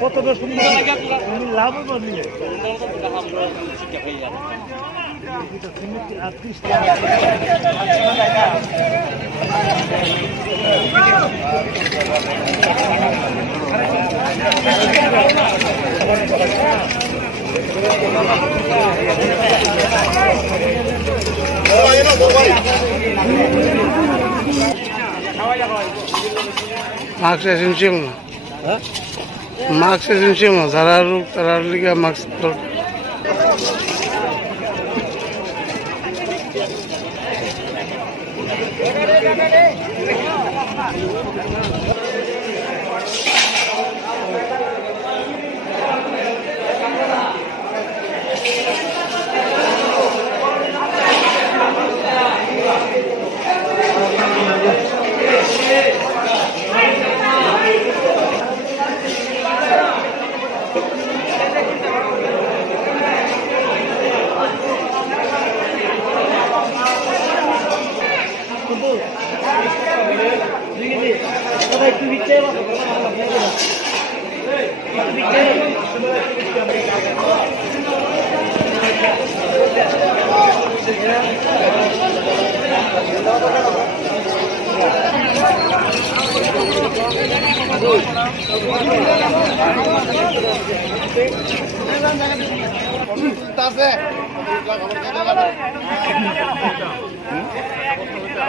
কতটা সুন্দর লাভ নিয়ে মাস্ক এসেন্সিয়াল না, মাস্ক এসেন্সিয়াল না, যারা রোগ তারা লিগা মাস্ক দরকার।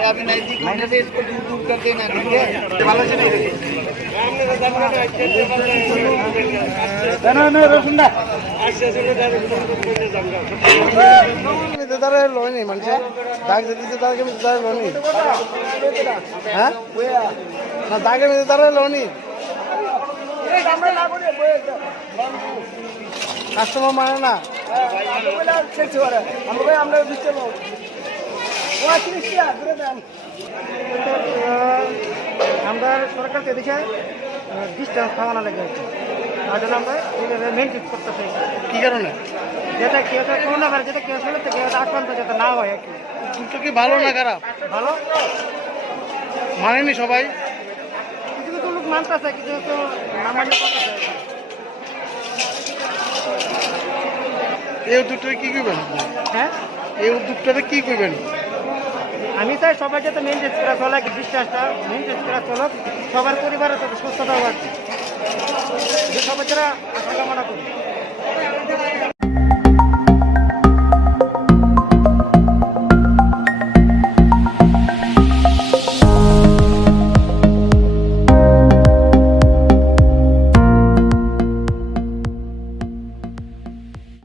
अभी नजदीक महीने से इसको दूर दूर कर देना, ठीक है? भालो से नहीं देखिए। লোনি মানুষে দাগ দিতে তাদেরকে তারা লোনি, হ্যাঁ না দাগের মধ্যে তারা লোনি কাস্টমার মানে না। আমরা সরকার থেকে দেখে ডিস্টেন্স খাওয়ানো লাগে, তার জন্য আমরা মেনটেন করতেছি। কি কারণে? যেটা কেউ করোনা ভাইরাস যেটা কেউ ছিল কেউ আক্রান্ত যাতে না হয় আর কি। কিন্তু কি ভালো না খারাপ? ভালো মানেনি সবাই, কিছু কিছু লোক মানতেছে, কিছু কিছু না মানতে পারতেছে। এই উদ্যোগটাতে কি করবেন? হ্যাঁ, এই উদ্যোগটাতে কি করবেন? আমি চাই সবাই যাতে মেনটেন করা চলে, ডিস্টেন্সটা মেনটেন করা চলক, সবার পরিবারের সুস্থতা হওয়ার সবাই যারা আশা কামনা করি।